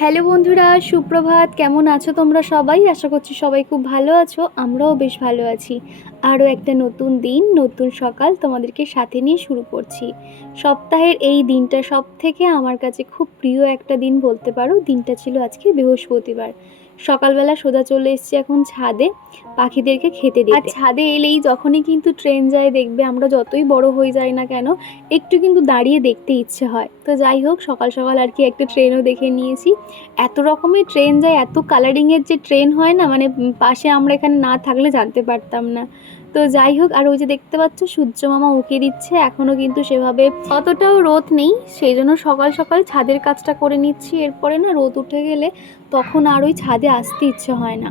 Hello বন্ধুরা, সুপ্রভাত। কেমন আছো তোমরা সবাই? আশা করছি সবাই খুব ভালো আছো। আমরাও বেশ ভালো আছি। আরও একটা নতুন দিন, নতুন সকাল তোমাদেরকে সাথে নিয়ে শুরু করছি। সপ্তাহের এই দিনটা সবথেকে আমার কাছে খুব প্রিয় একটা দিন বলতে পারো। দিনটা ছিল আজকে বৃহস্পতিবার। সকালবেলা সোজা চলে এসেছি এখন ছাদে পাখিদেরকে খেতে দিতে। আর ছাদে এলেই যখনই কিন্তু ট্রেন যায় দেখবে, আমরা যতই বড় হয়ে যাই না কেন একটু কিন্তু দাঁড়িয়ে দেখতে ইচ্ছে হয়। তো যাই হোক, সকাল সকাল আর কি একটা ট্রেনও দেখে নিয়েছি। এত রকমের ট্রেন যায়, এত কালারিংয়ের যে ট্রেন হয় না, মানে পাশে আমরা এখানে না থাকলে জানতে পারতাম না। তো যাই হোক, আর ওই যে দেখতে পাচ্ছ সূর্য মামা উঁকি দিচ্ছে, এখনও কিন্তু সেভাবে অতটাও রোদ নেই, সেই জন্য সকাল সকাল ছাদের কাজটা করে নিচ্ছি। এরপরে না রোদ উঠে গেলে তখন আর ওই ছাদে আসতে ইচ্ছে হয় না।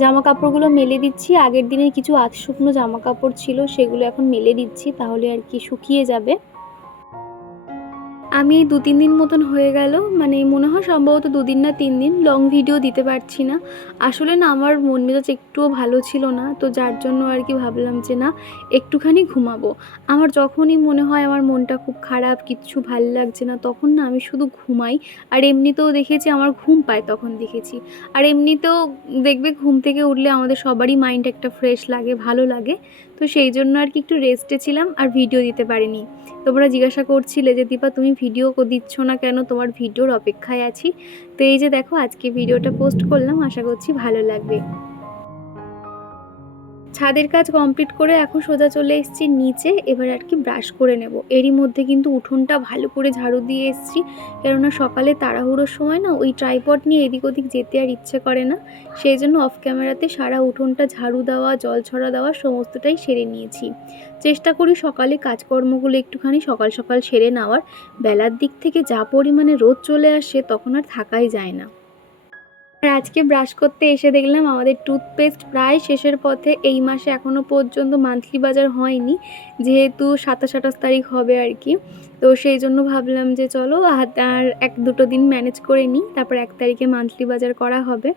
জামা কাপড়গুলো মেলে দিচ্ছি, আগের দিনের কিছু আধ শুকনো জামা কাপড় ছিল সেগুলো এখন মেলে দিচ্ছি, তাহলে আর কি শুকিয়ে যাবে। আমি 2-3 দিন মতন হয়ে গেল, মানে মনে হয় সম্ভবত 2 দিন না 3 দিন লং ভিডিও দিতে পারছি না। আসলে না আমার মন মেজাজ একটুও ভালো ছিল না, তো যার জন্য আর কি ভাবলাম যে না একটুখানি ঘুমাবো। আমার যখনই মনে হয় আমার মনটা খুব খারাপ, কিচ্ছু ভালো লাগছে না, তখন না আমি শুধু ঘুমাই। আর এমনিতেও দেখেছি আমার ঘুম পায় তখন দেখেছি। আর এমনিতেও দেখবে ঘুম থেকে উঠলে আমাদের সবারই মাইন্ড একটা ফ্রেশ লাগে, ভালো লাগে। তো সেই জন্য আর কি একটু রেস্টে ছিলাম আর ভিডিও দিতে পারিনি। তোমরা জিজ্ঞাসা করছিলে যে দীপা তুমি ভিডিও দিচ্ছ না কেন, তোমার ভিডিওর অপেক্ষায় আছি। তো এই যে দেখো আজকে ভিডিওটা পোস্ট করলাম, আশা করছি ভালো লাগবে। ছাদের কাজ কমপ্লিট করে এখন সোজা চলে এসেছি নিচে, এবার আর কি ব্রাশ করে নেব। এরই মধ্যে কিন্তু উঠোনটা ভালো করে ঝাড়ু দিয়ে এসেছি, কেননা সকালে তাড়াহুড়োর সময় না ওই ট্রাইপড নিয়ে এদিক ওদিক যেতে আর ইচ্ছে করে না। সেই জন্য অফ ক্যামেরাতে সারা উঠোনটা ঝাড়ু দেওয়া, জল ছড়া দেওয়া সমস্তটাই সেরে নিয়েছি। চেষ্টা করি সকালে কাজকর্মগুলো একটুখানি সকাল সকাল সেরে নেওয়ার। বেলার দিক থেকে যা পরিমাণে রোদ চলে আসে তখন আর থাকাই যায় না। আর আজকে ব্রাশ করতে এসে দেখলাম আমাদের টুথপেস্ট প্রায় শেষের পথে। এই মাসে এখনও পর্যন্ত মান্থলি বাজার হয়নি, যেহেতু 27-28 তারিখ হবে আর কি। তো সেই জন্য ভাবলাম যে চলো আর 1-2 দিন ম্যানেজ করে নিই, তারপর 1 তারিখে মান্থলি বাজার করা হবে।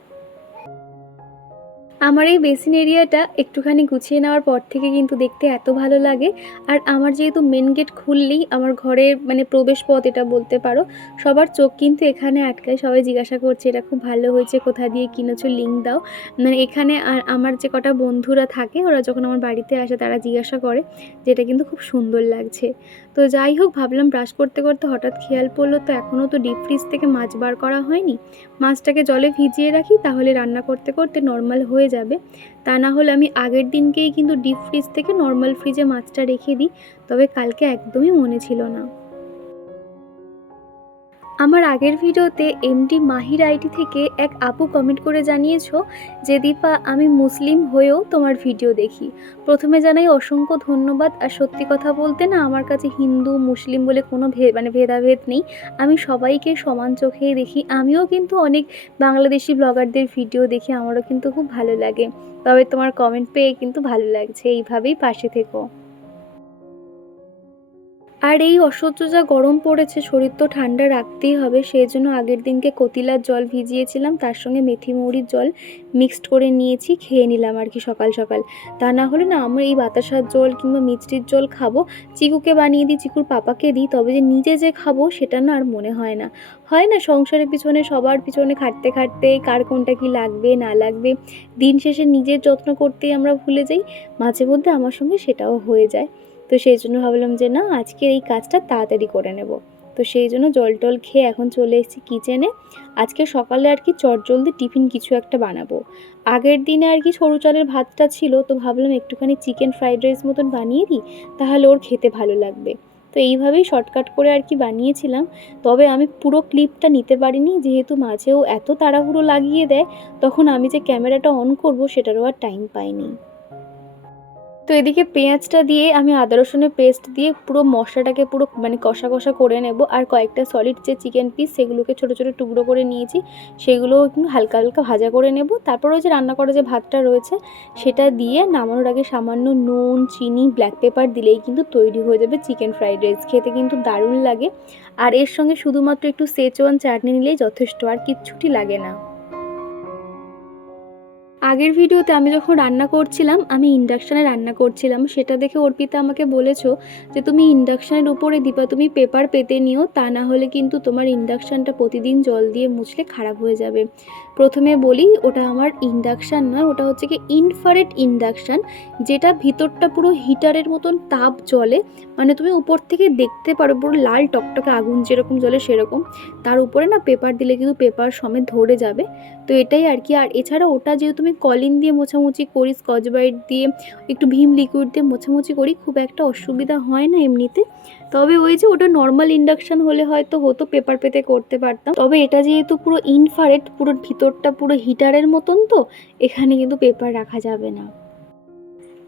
আমার এই বেসিন এরিয়াটা একটুখানি গুছিয়ে নেওয়ার পর থেকে কিন্তু দেখতে এত ভালো লাগে। আর আমার যেহেতু মেন গেট খুললেই আমার ঘরের মানে প্রবেশ পথ এটা বলতে পারো, সবার চোখ কিন্তু এখানে আটকায়। সবাই জিজ্ঞাসা করছে এটা খুব ভালো হয়েছে, কোথা দিয়ে কিনেছো, লিঙ্ক দাও। মানে এখানে আর আমার যে কটা বন্ধুরা থাকে ওরা যখন আমার বাড়িতে আসে তারা জিজ্ঞাসা করে যে এটা কিন্তু খুব সুন্দর লাগছে। তো যাই হোক, ভাবলাম ব্রাশ করতে করতে হঠাৎ খেয়াল পড়লো তো এখনও তো ডিপ ফ্রিজ থেকে মাছ বার করা হয়নি। মাছটাকে জলে ভিজিয়ে রাখি, তাহলে রান্না করতে করতে নর্মাল হয়ে যাবে। তা না হলে আমি আগের দিনকেই কিন্তু ডিপ ফ্রিজ থেকে নর্মাল ফ্রিজে মাছটা রেখে দিই, তবে কালকে একদমই মনে ছিল না। আমার আগের ভিডিওতে এমডি মাহির আইডি থেকে এক আপু কমেন্ট করে জানিয়েছো যে দীপা আমি মুসলিম হয়েও তোমার ভিডিও দেখি। প্রথমে জানাই অসংখ্য ধন্যবাদ। আর সত্যি কথা বলতে না আমার কাছে হিন্দু মুসলিম বলে কোনো ভেদাভেদ নেই। আমি সবাইকে সমান চোখেই দেখি। আমিও কিন্তু অনেক বাংলাদেশি ব্লগারদের ভিডিও দেখি, আমারও কিন্তু খুব ভালো লাগে। তবে তোমার কমেন্ট পেয়ে কিন্তু ভালো লাগছে, এইভাবেই পাশে থেকো। আর এই অসহ্য যা গরম পড়েছে, শরীর তো ঠান্ডা রাখতেই হবে, সেই জন্য আগের দিনকে কতিলার জল ভিজিয়েছিলাম, তার সঙ্গে মেথি মৌরির জল মিক্সড করে নিয়েছি, খেয়ে নিলাম আর কি সকাল সকাল। তা না হলে না আমরা এই বাতাসার জল কিংবা মিষ্টির জল খাবো, চিকুকে বানিয়ে দিই, চিকুর পাপাকে দিই, তবে যে নিজে যে খাবো সেটা না আর মনে হয় না। হয় না সংসারের পিছনে সবার পিছনে খাটতে খাটতে কার কোনটা কি লাগবে না লাগবে, দিন শেষে নিজের যত্ন করতেই আমরা ভুলে যাই। মাঝে মধ্যে আমার সঙ্গে সেটাও হয়ে যায়। তো সেই জন্য ভাবলাম যে না আজকের এই কাজটা তাড়াতাড়ি করে নেব। তো সেই জন্য জল টল খেয়ে এখন চলে এসেছি কিচেনে। আজকে সকালে আর কি চটজলদি টিফিন কিছু একটা বানাবো। আগের দিনে আর কি সরু চালের ভাতটা ছিল, তো ভাবলাম একটুখানি চিকেন ফ্রাইড রাইস মতন বানিয়ে দিই, তাহলে ওর খেতে ভালো লাগবে। তো এইভাবেই শর্টকাট করে আর কি বানিয়েছিলাম। তবে আমি পুরো ক্লিপটা নিতে পারিনি, যেহেতু মাঝেও এত তাড়াহুড়ো লাগিয়ে দেয়, তখন আমি যে ক্যামেরাটা অন করব সেটারও আর টাইম পাইনি। তো এদিকে পেঁয়াজটা দিয়ে আমি আদা রসুনের পেস্ট দিয়ে পুরো মশলাটাকে পুরো মানে কষা কষা করে নেব। আর কয়েকটা সলিড যে চিকেন পিস সেগুলোকে ছোটো ছোটো টুকরো করে নিয়েছি, সেগুলোও একটু হালকা হালকা ভাজা করে নেব। তারপর ওই যে রান্না করা যে ভাতটা রয়েছে সেটা দিয়ে নামানোর আগে সামান্য নুন, চিনি, ব্ল্যাক পেপার দিলেই কিন্তু তৈরি হয়ে যাবে চিকেন ফ্রাইড রাইস। খেতে কিন্তু দারুণ লাগে। আর এর সঙ্গে শুধুমাত্র একটু সেচওয়ান চাটনি নিলেই যথেষ্ট, আর কিচ্ছুটি লাগে না। আগের ভিডিওতে আমি যখন রান্না করছিলাম, আমি ইন্ডাকশানে রান্না করছিলাম, সেটা দেখে অর্পিতা আমাকে বলেছো যে তুমি ইন্ডাকশানের উপরে দিবা, তুমি পেপার পেতে নিও, তা না হলে কিন্তু তোমার ইন্ডাকশানটা প্রতিদিন জল দিয়ে মুছলে খারাপ হয়ে যাবে। প্রথমে বলি, ওটা আমার ইন্ডাকশান নয়, ওটা হচ্ছে কি ইনফ্রারেড ইন্ডাকশান, যেটা ভিতরটা পুরো হিটারের মতন তাপ জ্বলে, মানে তুমি উপর থেকে দেখতে পারো পুরো লাল টকটকে আগুন যেরকম জ্বলে সেরকম। তার উপরে না পেপার দিলে কিন্তু পেপার সমেত ধরে যাবে। তো এটাই আর কি। আর এছাড়া ওটা যেহেতু তুমি কলিন দিয়ে মোছামুছি করি, স্কচ ব্রাইট দিয়ে, একটু ভীম লিকুইড দিয়ে মোছামুছি করি, খুব একটা অসুবিধা হয় না এমনিতে। তবে ওই যে ওটা নর্মাল ইন্ডাকশান হলে হয়তো হতো, পেপার পেতে করতে পারতাম। তবে এটা যেহেতু পুরো ইনফ্রারেড, পুরো ভিতরটা পুরো হিটারের মতন, তো এখানে কিন্তু পেপার রাখা যাবে না।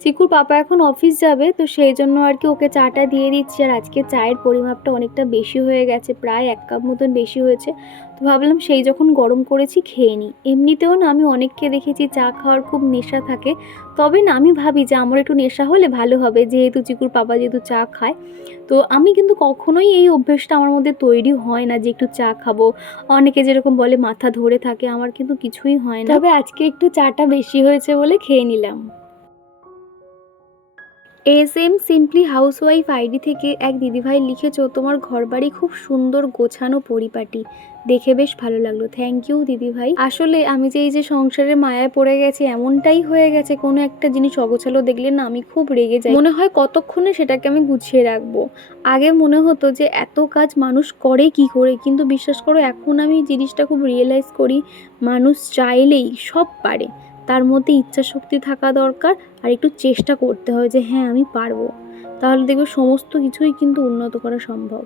চিকুর পাপা এখন অফিস যাবে, তো সেই জন্য আর কি ওকে চাটা দিয়ে দিচ্ছি। আর আজকে চায়ের পরিমাপটা অনেকটা বেশি হয়ে গেছে, প্রায় 1 কাপ মতন বেশি হয়েছে। তো ভাবলাম সেই যখন গরম করেছি খেয়ে নিই। এমনিতেও না আমি অনেককে দেখেছি চা খাওয়ার খুব নেশা থাকে, তবে না আমি ভাবি যে আমার একটু নেশা হলে ভালো হবে, যেহেতু চিকুর পাপা যেহেতু চা খায়। তো আমি কিন্তু কখনোই এই অভ্যেসটা আমার মধ্যে তৈরি হয় না যে একটু চা খাবো। অনেকে যেরকম বলে মাথা ধরে থাকে, আমার কিন্তু কিছুই হয় না। তবে আজকে একটু চাটা বেশি হয়েছে বলে খেয়ে নিলাম। এস সিম্পলি হাউসওয়াইফ আইডি থেকে এক দিদিভাই লিখেছো, তোমার ঘরবাড়ি খুব সুন্দর গোছানো পরিপাটি, দেখে বেশ ভালো লাগলো। থ্যাংক ইউ দিদিভাই। আসলে আমি যে এই যে সংসারের মায়ায় পড়ে গেছি, এমনটাই হয়ে গেছে, কোনো একটা জিনিস অগোছালো দেখলে না আমি খুব রেগে যাই, মনে হয় কতক্ষণে সেটাকে আমি গুছিয়ে রাখবো। আগে মনে হতো যে এত কাজ মানুষ করে কি করে, কিন্তু বিশ্বাস করো এখন আমি জিনিসটা খুব রিয়েলাইজ করি, মানুষ চাইলেই সব পারে, তার মধ্যে ইচ্ছা শক্তি থাকা দরকার, আর একটু চেষ্টা করতে হয় যে হ্যাঁ আমি পারবো, তাহলে দেখবে সমস্ত কিছুই কিন্তু উন্নত করা সম্ভব।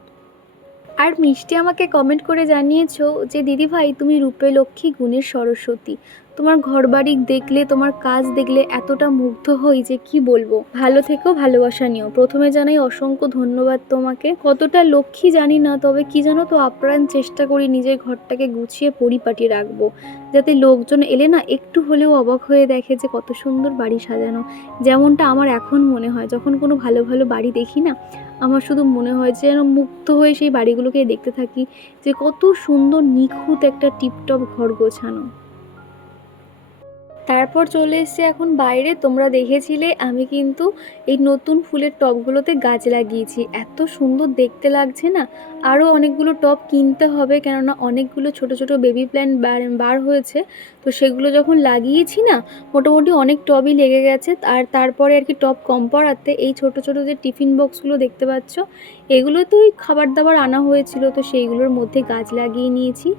আর মিষ্টি আমাকে কমেন্ট করে জানিয়েছো যে দিদিভাই তুমি রূপে লক্ষ্মী গুণের সরস্বতী, তোমার ঘরবাড়ি দেখলে, তোমার কাজ দেখলে এতটা মুগ্ধ হই যে কি বলবো। ভালো থেকো, ভালোবাসা নিও। প্রথমে জানাই অসংখ্য ধন্যবাদ তোমাকে। কতটা লক্ষ্মী জানি না, তবে কি জানো তো, আপ্রাণ চেষ্টা করি নিজের ঘরটাকে গুছিয়ে পরিপাটি রাখবো, যাতে লোকজন এলে না একটু হলেও অবাক হয়ে দেখে যে কত সুন্দর বাড়ি সাজানো। যেমনটা আমার এখন মনে হয়, যখন কোনো ভালো ভালো বাড়ি দেখি না, আমার শুধু মনে হয় যে যেন মুগ্ধ হয়ে সেই বাড়িগুলোকে দেখতে থাকি, যে কত সুন্দর নিখুঁত একটা টিপটপ ঘর গোছানো। তারপর চলে এসেছি এখন বাইরে। তোমরা দেখেছিলে আমি কিন্তু এই নতুন ফুলের টবগুলোতে গাছ লাগিয়েছি, এত সুন্দর দেখতে লাগছে না। আরও অনেকগুলো টব কিনতে হবে, কেননা অনেকগুলো ছোট ছোট বেবি প্ল্যান্ট বার হয়েছে। তো সেগুলো যখন লাগিয়েছি না, মোটামুটি অনেক টবই লেগে গেছে। আর তারপরে আর কি টব কম পড়াতে এই ছোট ছোট যে টিফিন বক্সগুলো দেখতে পাচ্ছ, এগুলো তো ওই খাবার দাবার আনা হয়েছিল, তো সেইগুলোর মধ্যে গাছ লাগিয়ে নিয়েছি।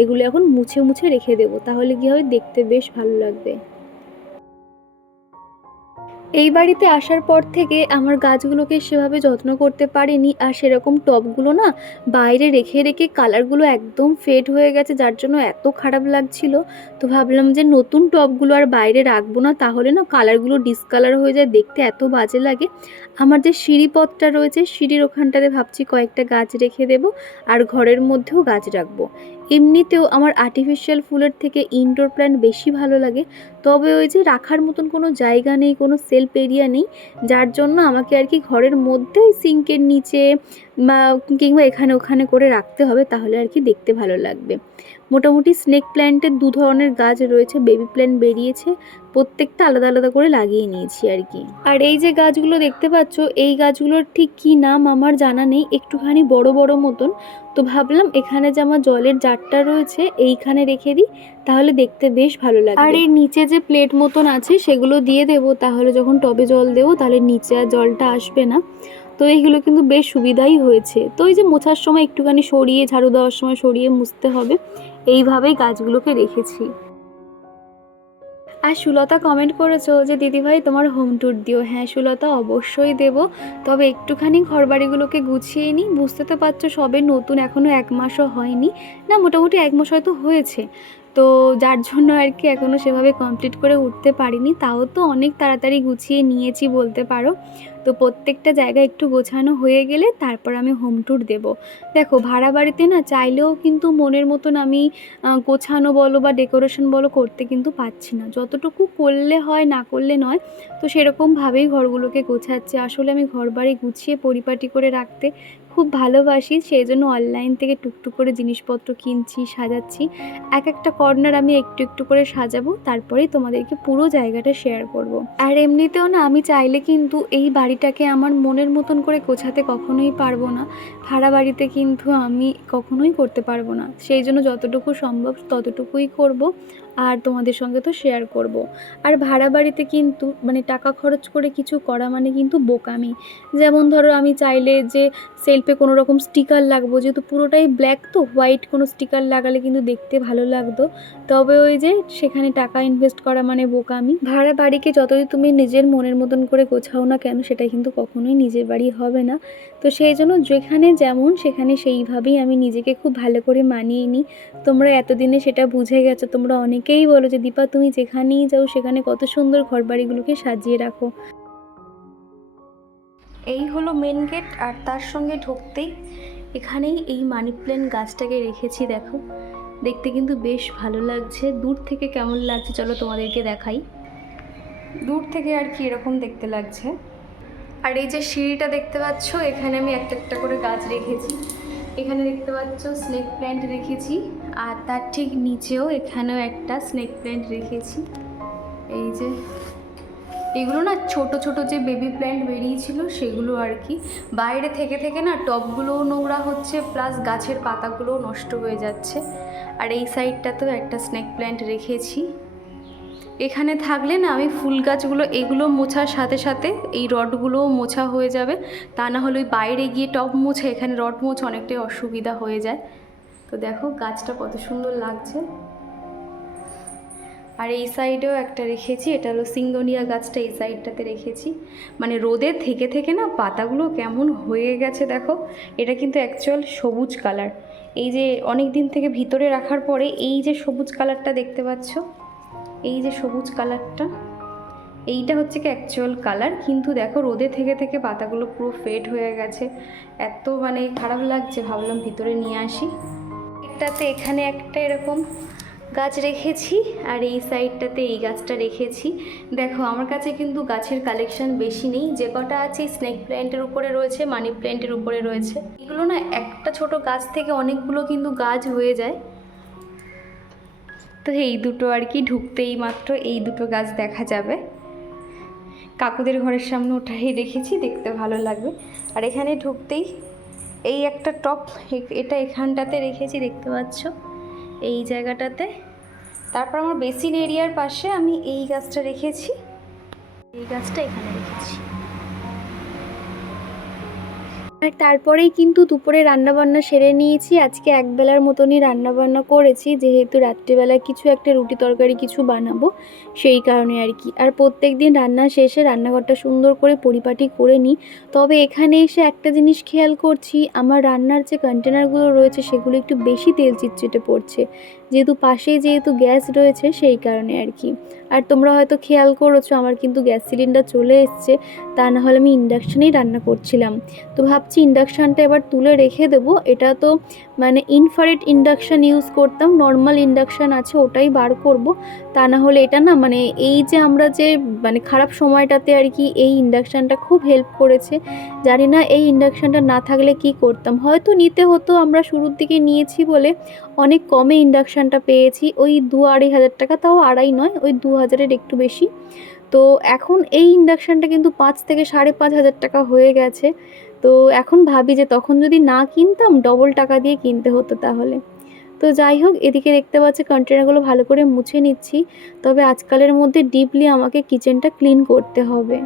এগুলো এখন মুছে মুছে রেখে দেবো, তাহলে কী হবে, দেখতে বেশ ভালো লাগবে। এই বাড়িতে আসার পর থেকে আমার গাছগুলোকে সেভাবে যত্ন করতে পারিনি, আর সেরকম টবগুলো না বাইরে রেখে রেখে কালারগুলো একদম ফেড হয়ে গেছে, যার জন্য এত খারাপ লাগছিল। তো ভাবলাম যে নতুন টবগুলো আর বাইরে রাখবো না, তাহলে না কালারগুলো ডিসকালার হয়ে যায়, দেখতে এত বাজে লাগে। আমার যে সিঁড়িপথটা রয়েছে, সিঁড়ির ওখানটাতে ভাবছি কয়েকটা গাছ রেখে দেবো, আর ঘরের মধ্যেও গাছ রাখবো। এমনিতেও আমার আর্টিফিশিয়াল ফুলের থেকে ইনডোর প্ল্যান্ট বেশি ভালো লাগে, তবে ওই যে রাখার মতন কোনো জায়গা নেই, কোনো সেলফ এরিয়া নেই, যার জন্য আমাকে আর কি ঘরের মধ্যে সিঙ্কের নিচে বা কিংবা এখানে ওখানে করে রাখতে হবে, তাহলে আর কি দেখতে ভালো লাগবে। মোটামুটি স্নেক প্ল্যান্টের 2 ধরনের গাছ রয়েছে, বেবি প্ল্যান্ট বেরিয়েছে, প্রত্যেকটা আলাদা আলাদা করে লাগিয়ে নিয়েছি আর কি। আর এই যে গাছগুলো দেখতে পাচ্ছ, এই গাছগুলোর ঠিক কী নাম আমার জানা নেই, একটুখানি বড় বড় মতন। তো ভাবলাম এখানে যে আমার জলের জারটা রয়েছে এইখানে রেখে দিই, তাহলে দেখতে বেশ ভালো লাগবে। আর এই নিচে যে প্লেট মতন আছে সেগুলো দিয়ে দেবো, তাহলে যখন টবে জল দেবো তাহলে নিচে আর জলটা আসবে না। তো এইগুলো কিন্তু বেশ সুবিধাই হয়েছে। তো এই যে মোছার সময় একটুখানি সরিয়ে, ঝাড়ু দেওয়ার সময় সরিয়ে মুছতে হবে, এইভাবেই গাছগুলোকে রেখেছি। আর সুলতা কমেন্ট করেছো যে দিদিভাই তোমার হোম ট্যুর দিও। হ্যাঁ সুলতা, অবশ্যই দেব, তবে একটুখানি ঘরবাড়িগুলোকে গুছিয়ে নিই। বুঝতে তো পারছো সবে নতুন, এখনও 1 মাসও হয়নি, না মোটামুটি 1 মাস হয়তো হয়েছে। তো যার জন্য আর কি এখনও সেভাবে কমপ্লিট করে উঠতে পারিনি, তাও তো অনেক তাড়াতাড়ি গুছিয়ে নিয়েছি বলতে পারো। তো প্রত্যেকটা জায়গা একটু গোছানো হয়ে গেলে তারপর আমি হোম ট্যুর দেবো। দেখো ভাড়া বাড়িতে না চাইলেও কিন্তু মনের মতন আমি গোছানো বলো বা ডেকোরেশন বলো করতে কিন্তু পাচ্ছি না, যতটুকু করলে হয়, না করলে নয়। তো সেরকমভাবেই ঘরগুলোকে গোছাচ্ছি। আসলে আমি ঘর বাড়ি গুছিয়ে পরিপাটি করে রাখতে খুব ভালোবাসি, সেই জন্য অনলাইন থেকে টুকটুক করে জিনিসপত্র কিনছি, সাজাচ্ছি। এক একটা কর্নার আমি একটু একটু করে সাজাবো, তারপরেই তোমাদেরকে পুরো জায়গাটা শেয়ার করব। আর এমনিতেও না, আমি চাইলে কিন্তু এই বাড়িটাকে আমার মনের মতন করে গোছাতে কখনোই পারবো না। ভাড়া বাড়িতে কিন্তু আমি কখনোই করতে পারবো না, সেই জন্য যতটুকু সম্ভব ততটুকুই করব, আর তোমাদের সঙ্গে তো শেয়ার করব। আর ভাড়া বাড়িতে কিন্তু মানে টাকা খরচ করে কিছু করা মানে কিন্তু বোকামি। যেমন ধরো, আমি চাইলে যে সেলফে কোনো রকম স্টিকার লাগাবো, যেহেতু পুরোটাই ব্ল্যাক, তো হোয়াইট কোনো স্টিকার লাগালে কিন্তু দেখতে ভালো লাগতো, তবে ওই যে সেখানে টাকা ইনভেস্ট করা মানে বোকামি। ভাড়া বাড়িকে যতই তুমি নিজের মনের মতন করে গোছাও না কেন, সেটা কিন্তু কখনোই নিজের বাড়ি হবে না। তো সেই জন্য যেখানে যেমন সেখানে সেইভাবেই আমি নিজেকে খুব ভালো করে মানিয়ে নিই। তোমরা এতদিনে সেটা বুঝে গেছো। তোমরা অনেকেই বলো যে দীপা তুমি যেখানেই যাও সেখানে কত সুন্দর ঘরবাড়িগুলোকে সাজিয়ে রাখো। এই হলো মেন গেট, আর তার সঙ্গে ঢুকতেই এখানেই এই মানি প্ল্যান্ট গাছটাকে রেখেছি। দেখো, দেখতে কিন্তু বেশ ভালো লাগছে। দূর থেকে কেমন লাগছে চলো তোমাদেরকে দেখাই। দূর থেকে আর কি এরকম দেখতে লাগছে। আর এই যে সিঁড়িটা দেখতে পাচ্ছ, এখানে আমি একটা একটা করে গাছ রেখেছি। এখানে দেখতে পাচ্ছ স্নেক প্ল্যান্ট রেখেছি, আর তার ঠিক নিচেও এখানেও একটা স্নেক প্ল্যান্ট রেখেছি। এই যে এগুলো না ছোট ছোট যে বেবি প্ল্যান্ট বেরিয়েছিল সেগুলো আর কি। বাইরে থেকে থেকে না টবগুলোও নোংরা হচ্ছে, প্লাস গাছের পাতাগুলোও নষ্ট হয়ে যাচ্ছে। আর এই সাইডটাতেও একটা স্নেক প্ল্যান্ট রেখেছি। এখানে থাকলে না আমি ফুল গাছগুলো এগুলো মোছার সাথে সাথে এই রডগুলোও মোছা হয়ে যাবে, তা না হলে ওই বাইরে গিয়ে টব মোছা এখানে রড মোছা অনেকটাই অসুবিধা হয়ে যায়। তো দেখো গাছটা কত সুন্দর লাগছে। আর এই সাইডেও একটা রেখেছি, এটা হলো সিঙ্গোনিয়া গাছটা, এই সাইডটাতে রেখেছি। মানে রোদে থেকে থেকে না পাতাগুলো কেমন হয়ে গেছে দেখো। এটা কিন্তু অ্যাকচুয়াল সবুজ কালার। এই যে অনেক দিন থেকে ভিতরে রাখার পরে এই যে সবুজ কালারটা দেখতে পাচ্ছ, এই যে সবুজ কালারটা, এইটা হচ্ছে কি অ্যাকচুয়াল কালার। কিন্তু দেখো রোদে থেকে থেকে পাতাগুলো পুরো ফেড হয়ে গেছে, এত মানে খারাপ লাগছে, ভাবলাম ভিতরে নিয়ে আসি। এটাতে এখানে একটা এরকম গাছ রেখেছি, আর এই সাইডটাতে এই গাছটা রেখেছি। দেখো আমার কাছে কিন্তু গাছের কালেকশন বেশি নেই, যে কটা আছে স্নেক প্ল্যান্টের উপরে রয়েছে, মানি প্ল্যান্টের উপরে রয়েছে। এগুলো না একটা ছোট গাছ থেকে অনেকগুলো কিন্তু গাছ হয়ে যায়। তো এই দুটো আর কি ঢুকতেই মাত্র এই দুটো গাছ দেখা যাবে। কাকুদের ঘরের সামনে ওঠাই রেখেছি, দেখতে ভালো লাগবে। আর এখানে ঢুকতেই এই একটা টপ, এটা এখানটাতে রেখেছি দেখতে পাচ্ছ, এই জায়গাটাতে। তারপর আমার বেসিন এরিয়ার পাশে আমি এই গাছটা রেখেছি, এই গাছটা এখানে রেখেছি। আর তারপরেই কিন্তু দুপুরে রান্নাবান্না সেরে নিয়েছি। আজকে একবেলার মতনই রান্নাবান্না করেছি, যেহেতু রাত্রিবেলা কিছু একটা রুটি তরকারি কিছু বানাবো, সেই কারণে আর কি। আর প্রত্যেক দিন রান্না শেষে রান্নাঘরটা সুন্দর করে পরিপাটি করে নিই। তবে এখানে এসে একটা জিনিস খেয়াল করছি, আমার রান্নার যে কন্টেনারগুলো রয়েছে সেগুলো একটু বেশি তেল চিটচিটে পড়ছে, যেহেতু পাশেই যেহেতু গ্যাস রয়েছে সেই কারণে আর কি। আর তোমরা হয়তো খেয়াল করেছো আমার কিন্তু গ্যাস সিলিন্ডার চলে এসছে, তা না হলে আমি ইন্ডাকশানেই রান্না করছিলাম। তো ভাবছি ইন্ডাকশানটা এবার তুলে রেখে দেবো। এটা তো মানে ইনফ্রারেড ইন্ডাকশান ইউজ করতাম, নর্মাল ইন্ডাকশান আছে ওটাই বার করব। তা না হলে এটা না মানে এই যে আমরা যে মানে খারাপ সময়টাতে আর কি এই ইন্ডাকশানটা খুব হেল্প করেছে। জানি না এই ইন্ডাকশানটা না থাকলে কি করতাম, হয়তো নিতে হতো, আমরা শুরুর দিকে নিয়েছি বলে অনেক কমে ইন্ডাকশানটা পেয়েছি, ওই 2-2.5 হাজার টাকা, তাও আড়াই নয়, ওই 2,000-এর একটু বেশি। তো এখন এই ইন্ডাকশানটা কিন্তু 5 থেকে 5.5 হাজার টাকা হয়ে গেছে। তো এখন ভাবি যে তখন যদি না কিনতাম ডবল টাকা দিয়ে কিনতে হতো তাহলে। তো যাই হোক, এদিকে দেখতে পাচ্ছি কন্টেনারগুলো ভালো করে মুছে নিচ্ছি। তবে আজকালের মধ্যে ডিপলি আমাকে কিচেনটা ক্লিন করতে হবে।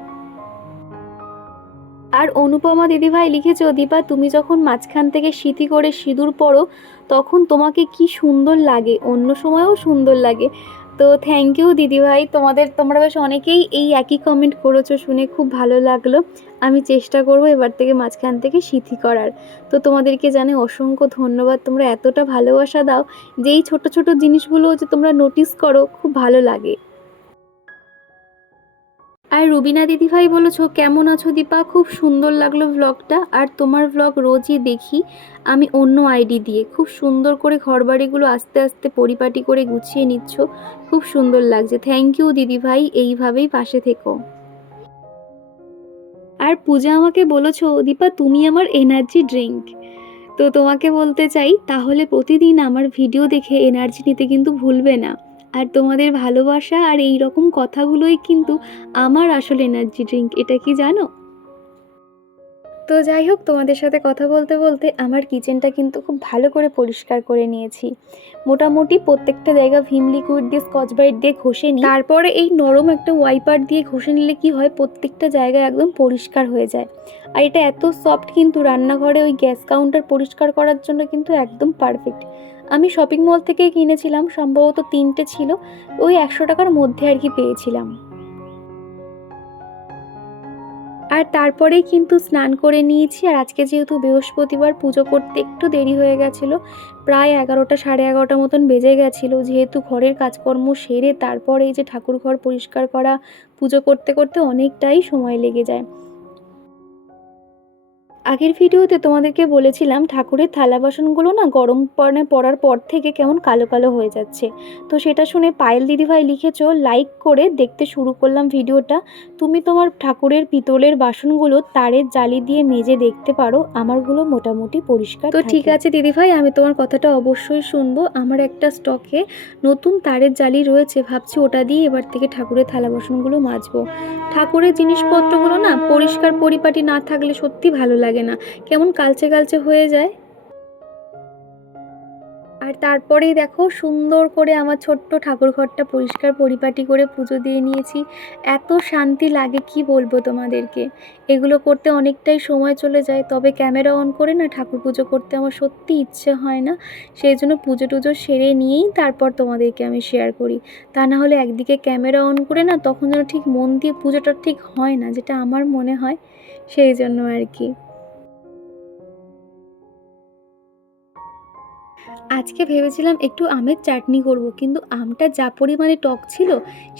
আর অনুপমা দিদিভাই লিখেছো, দীপা তুমি যখন মাঝখান থেকে সিঁথি করে সিঁদুর পরো তখন তোমাকে কি সুন্দর লাগে, অন্য সময়ও সুন্দর লাগে। তো থ্যাংক ইউ দিদিভাই, তোমরা বেশ অনেকেই এই একই কমেন্ট করেছো, শুনে খুব ভালো লাগলো। আমি চেষ্টা করব এবার থেকে মাঝখান থেকে সিঁথি করার। তো তোমাদেরকে জানাই অসংখ্য ধন্যবাদ, তোমরা এতটা ভালোবাসা দাও, যে এই ছোট ছোট জিনিসগুলো যে তোমরা নোটিস করো, খুব ভালো লাগে। আর রুবিনা দিদিভাই বলেছো কেমন আছো দীপা, খুব সুন্দর লাগলো ব্লগটা। আর তোমার ব্লগ রোজই দেখি আমি অন্য আইডি দিয়ে, খুব সুন্দর করে ঘরবাড়িগুলো আস্তে আস্তে পরিপাটি করে গুছিয়ে নিচ্ছ, খুব সুন্দর লাগছে। থ্যাংক ইউ দিদিভাই, এইভাবেই পাশে থেকো। আর পূজা আমাকে বলেছো, দীপা তুমি আমার এনার্জি ড্রিঙ্ক। তো তোমাকে বলতে চাই, তাহলে প্রতিদিন আমার ভিডিও দেখে এনার্জি নিতে কিন্তু ভুলবে না। আর তোমাদের ভালোবাসা আর এই রকম কথাগুলোই কিন্তু আমার আসল এনার্জি ড্রিঙ্ক, এটা কি জানো? তো যাই হোক, তোমাদের সাথে কথা বলতে বলতে আমার কিচেনটা কিন্তু খুব ভালো করে পরিষ্কার করে নিয়েছি। মোটামুটি প্রত্যেকটা জায়গা ভিম লিকুইড দিয়ে, স্কচ ব্রাইট দিয়ে ঘষে নিই। তারপরে এই নরম একটা ওয়াইপার দিয়ে ঘষে নিলে কি হয়, প্রত্যেকটা জায়গা একদম পরিষ্কার হয়ে যায়। আর এটা এত সফট, কিন্তু রান্নাঘরে ওই গ্যাস কাউন্টার পরিষ্কার করার জন্য কিন্তু একদম পারফেক্ট। আমি শপিং মল থেকেই কিনেছিলাম, সম্ভবত 3টে ছিল, ওই 100 টাকার মধ্যে আর কি পেয়েছিলাম। আর তারপরেই কিন্তু স্নান করে নিয়েছি। আর আজকে যেহেতু বৃহস্পতিবার, পুজো করতে একটু দেরি হয়ে গেছিলো, প্রায় 11টা, সাড়ে 11টা মতন বেজে গেছিলো। যেহেতু ঘরের কাজকর্ম সেরে তারপর এই যে ঠাকুর ঘর পরিষ্কার করা, পুজো করতে করতে অনেকটাই সময় লেগে যায়। আগের ভিডিওতে তোমাদেরকে বলেছিলাম ঠাকুরের থালা বাসনগুলো না গরম পানি পড়ার পর থেকে কেমন কালো কালো হয়ে যাচ্ছে। তো সেটা শুনে পায়েল দিদিভাই লিখেছো, লাইক করে দেখতে শুরু করলাম ভিডিওটা। তুমি তোমার ঠাকুরের পিতলের বাসনগুলো তারের জালি দিয়ে মেজে দেখতে পারো, আমারগুলো মোটামুটি পরিষ্কার। তো ঠিক আছে দিদিভাই, আমি তোমার কথাটা অবশ্যই শুনবো। আমার একটা স্টকে নতুন তারের জালি রয়েছে, ভাবছি ওটা দিয়ে এবার থেকে ঠাকুরের থালা বাসনগুলো মাজবো। ঠাকুরের জিনিসপত্রগুলো না পরিষ্কার পরিপাটি না থাকলে সত্যি ভালো লাগে না, কেমন কালচে কালচে হয়ে যায়। আর তারপরেই দেখো সুন্দর করে আমার ছোট্ট ঠাকুর ঘরটা পরিষ্কার পরিপাটি করে পুজো দিয়ে নিয়েছি। এত শান্তি লাগে কি বলবো তোমাদেরকে। এগুলো করতে অনেকটাই সময় চলে যায়, তবে ক্যামেরা অন করে না ঠাকুর পুজো করতে আমার সত্যি ইচ্ছে হয় না। সেই জন্য পুজো টুজো সেরে নিয়েই তারপর তোমাদেরকে আমি শেয়ার করি। তা না হলে একদিকে ক্যামেরা অন করে না তখন যেন ঠিক মন দিয়ে পুজোটা ঠিক হয় না, যেটা আমার মনে হয়। সেই জন্য আর কি। আজকে ভেবেছিলাম একটু আমের চাটনি করব, কিন্তু আমটা যা পরিমাণে টক ছিল,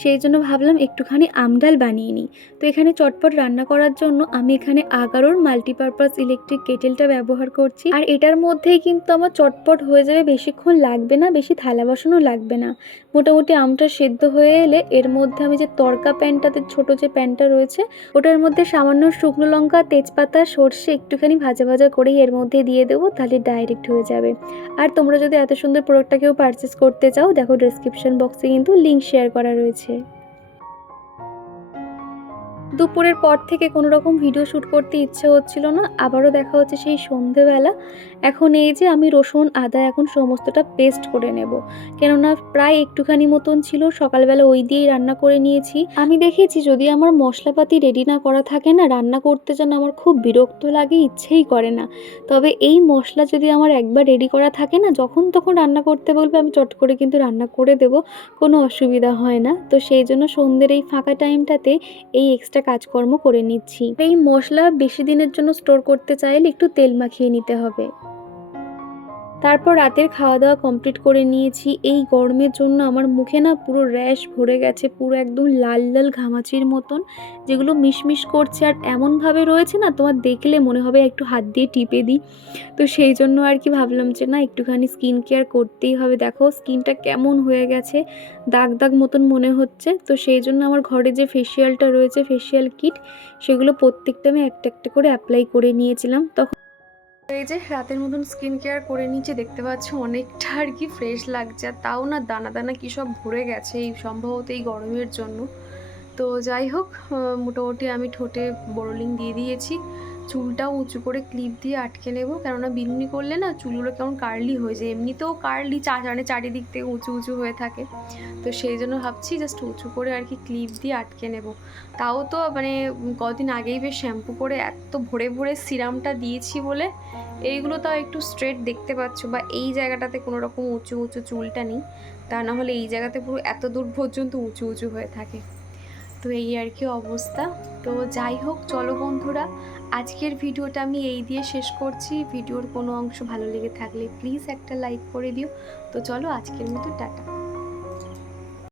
সেই জন্য ভাবলাম একটুখানি আমডাল বানিয়ে নিই। তো এখানে চটপট রান্না করার জন্য আমি এখানে আগারোর মাল্টিপারপাস ইলেকট্রিক কেটেলটা ব্যবহার করছি। আর এটার মধ্যেই কিন্তু আমার চটপট হয়ে যাবে, বেশিক্ষণ লাগবে না, বেশি থালা বাসনও লাগবে না। মোটামুটি আমটা সেদ্ধ হয়ে এলে এর মধ্যে আমি যে তড়কা প্যানটাতে, ছোটো যে প্যানটা রয়েছে, ওটার মধ্যে সামান্য শুকনো লঙ্কা, তেজপাতা, সর্ষে একটুখানি ভাজা ভাজা করেই এর মধ্যে দিয়ে দেবো, তাহলে ডাইরেক্ট হয়ে যাবে। আর তোমরা যদি এত সুন্দর প্রোডাক্টটা কেউ পারচেস করতে চাও, দেখো ডেসক্রিপশন বক্সে কিন্তু লিঙ্ক শেয়ার করা রয়েছে। দুপুরের পর থেকে কোনো রকম ভিডিও শ্যুট করতে ইচ্ছে হচ্ছিল না, আবারও দেখা হচ্ছে সেই সন্ধেবেলা। এখন এই যে আমি রসুন আদা এখন সমস্তটা পেস্ট করে নেব, কেননা প্রায় একটুখানি মতন ছিল, সকালবেলা ওই দিয়েই রান্না করে নিয়েছি। আমি দেখেছি যদি আমার মশলাপাতি রেডি না করা থাকে না, রান্না করতে যেন আমার খুব বিরক্ত লাগে, ইচ্ছেই করে না। তবে এই মশলা যদি আমার একবার রেডি করা থাকে না, যখন তখন রান্না করতে বলবে আমি চট করে কিন্তু রান্না করে দেব, কোনো অসুবিধা হয় না। তো সেই জন্য সন্ধ্যের এই ফাঁকা টাইমটাতে এই এক্সট্রা কাজকর্ম করে নিচ্ছি। এই মশলা বেশি দিনের জন্য স্টোর করতে চাইলে একটু তেল মাখিয়ে নিতে হবে। তারপর রাতের খাওয়া দাওয়া কমপ্লিট করে নিয়েছি। এই গরমের জন্য আমার মুখে না পুরো র্যাশ ভরে গেছে, পুরো একদম লাল লাল ঘামাচির মতন, যেগুলো মিশমিশ করছে আর এমনভাবে রয়েছে না, তোমার দেখলে মনে হবে একটু হাত দিয়ে টিপে দিই। তো সেই জন্য আর কি ভাবলাম যে না, একটুখানি স্কিন কেয়ার করতেই হবে। দেখো স্কিনটা কেমন হয়ে গেছে, দাগ দাগ মতন মনে হচ্ছে। তো সেই জন্য আমার ঘরে যে ফেসিয়ালটা রয়েছে, ফেসিয়াল কিট, সেগুলো প্রত্যেকটা আমি একটা একটা করে অ্যাপ্লাই করে নিয়েছিলাম। তখন এই যে রাতের মতন স্কিন কেয়ার করে নিচে দেখতে পাচ্ছ অনেকটা আর কি ফ্রেশ লাগছে, আর তাও না দানা দানা কী সব ভরে গেছে, এই সম্ভবত এই গরমের জন্য। তো যাই হোক, মোটামুটি আমি ঠোঁটে বোরোলিং দিয়ে দিয়েছি। চুলটাও উঁচু করে ক্লিপ দিয়ে আটকে নেব, কেননা বিনুনি করলে না চুলগুলো কেমন কার্লি হয়ে যায়, এমনিতেও কার্লি চারিদিক থেকে উঁচু উঁচু হয়ে থাকে। তো সেই জন্য ভাবছি জাস্ট উঁচু করে আর কি ক্লিপ দিয়ে আটকে নেব। তাও তো মানে কদিন আগেই বেশ শ্যাম্পু করে এত ভরে ভরে সিরামটা দিয়েছি বলে এইগুলো তাও একটু স্ট্রেট দেখতে পাচ্ছ, বা এই জায়গাটাতে কোনো রকম উঁচু উঁচু চুলটা নেই। তা না হলে এই জায়গাতে পুরো এত দূর পর্যন্ত উঁচু উঁচু হয়ে থাকে। তো এই আর কি অবস্থা। তো যাই হোক, চলো বন্ধুরা, আজকের ভিডিওটা আমি এই দিয়ে শেষ করছি। ভিডিওর কোনো অংশ ভালো লেগে থাকলে প্লিজ একটা লাইক করে দিও। তো চলো আজকের মতো টাটা।